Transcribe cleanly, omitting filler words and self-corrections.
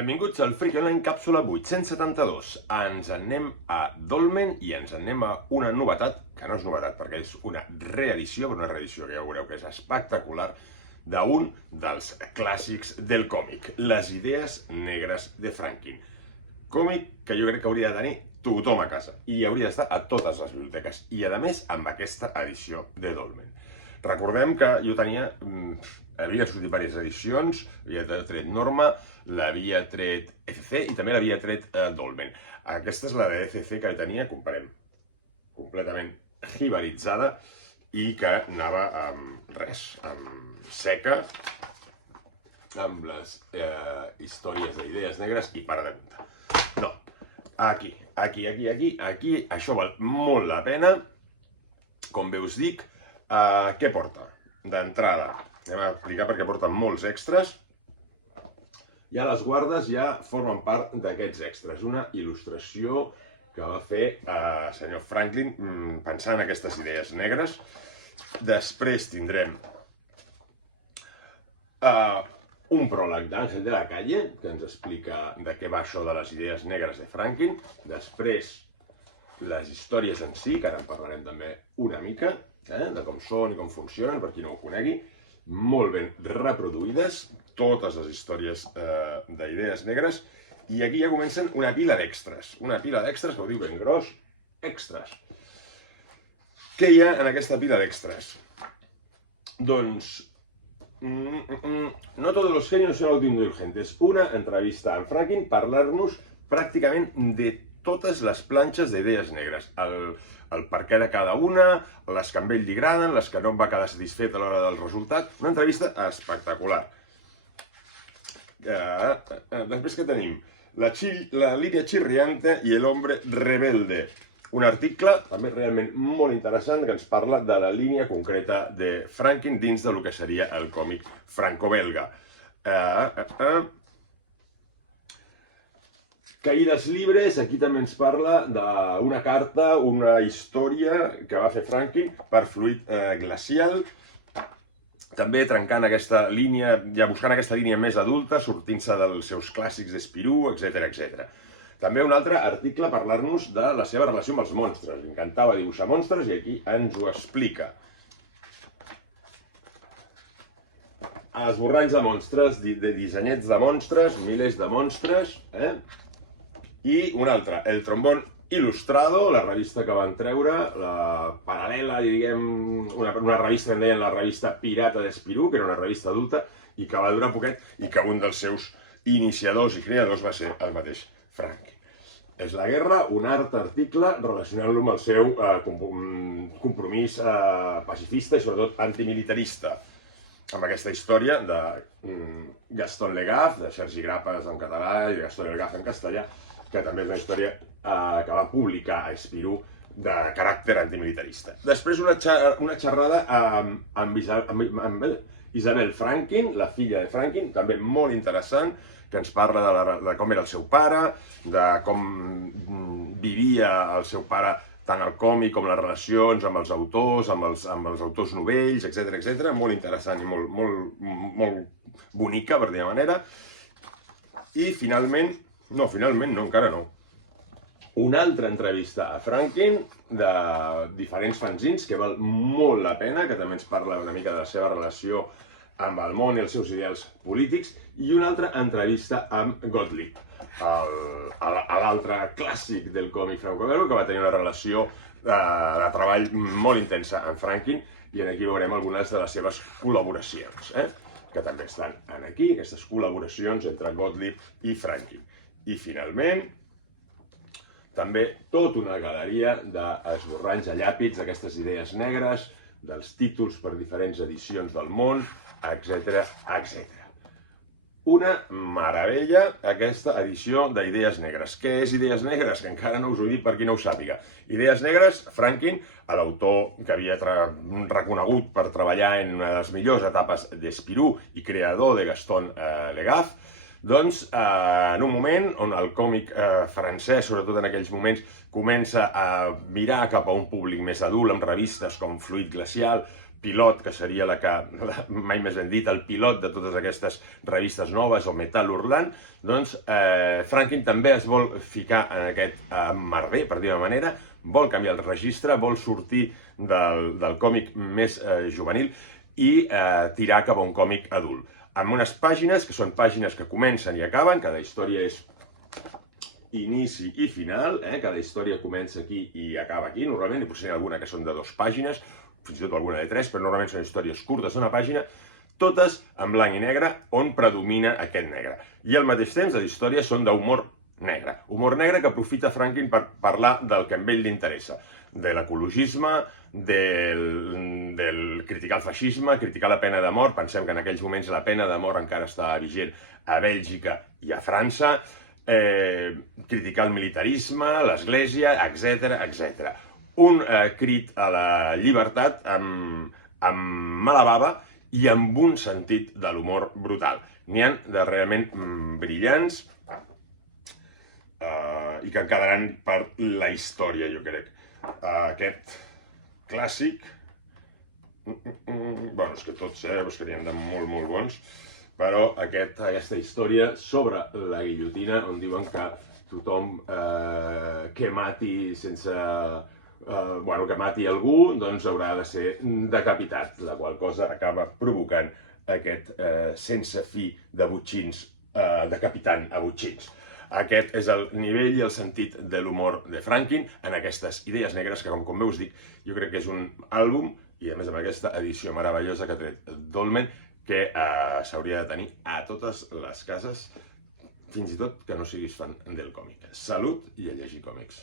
Benvinguts al Freaky Online càpsula 872. Ens en anem a Dolmen i ens en anem a una novetat, que no és novetat perquè és una reedició, però una reedició que ja veureu que és espectacular, d'un dels clàssics del còmic, Les idees negres de Franklin. Còmic que jo crec que hauria de tenir tothom a casa i hauria d'estar a totes les biblioteques i a més amb aquesta edició de Dolmen. Recordem que jo tenia, havia sortit diverses edicions, havia tret Norma, l'havia tret ECC i també l'havia tret Dolmen. Aquesta és la de ECC que tenia, comparem, completament iberitzada i que anava amb res, amb seca, amb les històries d'idees negres i para de comptar. No, aquí, això val molt la pena. Com bé us dic, què porta? D'entrada, anem a explicar perquè porta molts extras. Ja les guardes ja formen part d'aquests extras. Una il·lustració que va fer el senyor Franklin pensant en aquestes idees negres. Després tindrem un pròleg d'Àngel de la Calle, que ens explica de què va això de les idees negres de Franklin. Després, les històries en si, que ara en parlarem també una mica, de com són i com funcionen, per qui no ho conegui. Molt ben reproduïdes, totes les històries d'idees negres. I aquí ja comencen una pila d'extras. Una pila d'extras, que ho diu ben gros, extras. Què hi ha en aquesta pila d'extras? Doncs no todos los genios son autoindulgentes. Una entrevista amb Franklin, parlar-nos pràcticament de totes les planxes d'idees negres. El per què de cada una, les que a ell li agraden, les que no em va quedar satisfet a l'hora del resultat. Una entrevista espectacular. Després que tenim la línia chirriante i el hombre rebelde. Un article també realment molt interessant que ens parla de la línia concreta de Franklin dins del que seria el còmic franco-belga. Caídas libres, aquí també ens parla d'una carta, una història que va fer Franklin per Fluid Glacial, també trencant aquesta línia, ja buscant aquesta línia més adulta, sortint-se dels seus clàssics d'Espirú, etc. També un altre article parlar-nos de la seva relació amb els monstres. Li encantava dibuixar monstres i aquí ens ho explica. Esborranys de monstres, de dissenyets de monstres, milers de monstres. I un altre, El trombón Ilustrado, la revista que van treure, la paral·lela, diguem, una revista que en deien la revista Pirata d'Espirú, que era una revista adulta i que va durar poquet i que un dels seus iniciadors i creadors va ser el mateix Franklin. És la guerra, un art article relacionant-lo amb el seu compromís pacifista i sobretot antimilitarista. Amb aquesta història de Gaston Legaz, de Sergi Grapas en català i de Gaston Legaz en castellà, que també és una història que va publicar a Espirú de caràcter antimilitarista. Després una xerrada amb Isabel Franklin, la filla de Franklin, també molt interessant, que ens parla de com era el seu pare, de com vivia el seu pare tant el còmic com les relacions amb els autors, amb els autors novells, etc. Molt interessant i molt bonica, per dir-ho manera. I finalment, encara no. Una altra entrevista a Franklin de diferents fanzins que val molt la pena, que també ens parla una mica de la seva relació amb el món i els seus ideals polítics, i una altra entrevista amb Gottlieb, l'altre clàssic del còmic franco-belga, que va tenir una relació de treball molt intensa amb Franklin, i aquí veurem algunes de les seves col·laboracions, que també estan aquí, aquestes col·laboracions entre Gottlieb i Franklin. I finalment, també tota una galeria d'esborranys a llàpids, d'aquestes idees negres, dels títols per diferents edicions del món, etc. Una meravella aquesta edició d'idees negres. Què és Idees negres? Que encara no us ho he dit per qui no ho sàpiga. Idees negres, Franklin, l'autor que havia reconegut per treballar en una de les millors etapes d'Espirú i creador de Gaston Legaz, doncs en un moment on el còmic francès, sobretot en aquells moments, comença a mirar cap a un públic més adult amb revistes com Fluid Glacial, pilot, que seria mai més ben dit, el pilot de totes aquestes revistes noves, o Metal Hurlant, doncs Franklin també es vol ficar en aquest merder, per dir-ho manera, vol canviar el registre, vol sortir del còmic més juvenil i tirar cap a un còmic adult. Amb unes pàgines, que són pàgines que comencen i acaben, cada història és inici i final, cada història comença aquí i acaba aquí, normalment, i potser n'hi ha alguna que són de 2 pàgines, fins i tot alguna de 3, però normalment són històries curtes d'una pàgina, totes en blanc i negre, on predomina aquest negre. I al mateix temps, les històries són d'humor negre. Humor negre que aprofita Franklin per parlar del que a ell li interessa, de l'ecologisme, del criticar el feixisme, criticar la pena de mort. Pensem que en aquells moments la pena de mort encara estava vigent a Bèlgica i a França, criticar el militarisme, l'església, etc. Un crit a la llibertat amb mala bava i amb un sentit de l'humor brutal. N'hi ha de realment brillants i que en quedaran per la història, jo crec. Aquest clàssic, bueno, és que tots, és que n'hi ha de molt bons, però aquesta història sobre la guillotina, on diuen que tothom que mati que mati algú, doncs haurà de ser decapitat, la qual cosa acaba provocant aquest sense fi de botxins, decapitant a botxins. Aquest és el nivell i el sentit de l'humor de Franklin en aquestes idees negres, que com bé us dic, jo crec que és un àlbum, i a més amb aquesta edició meravellosa que ha tret Dolmen, que s'hauria de tenir a totes les cases, fins i tot que no siguis fan del còmic. Salut i a llegir còmics.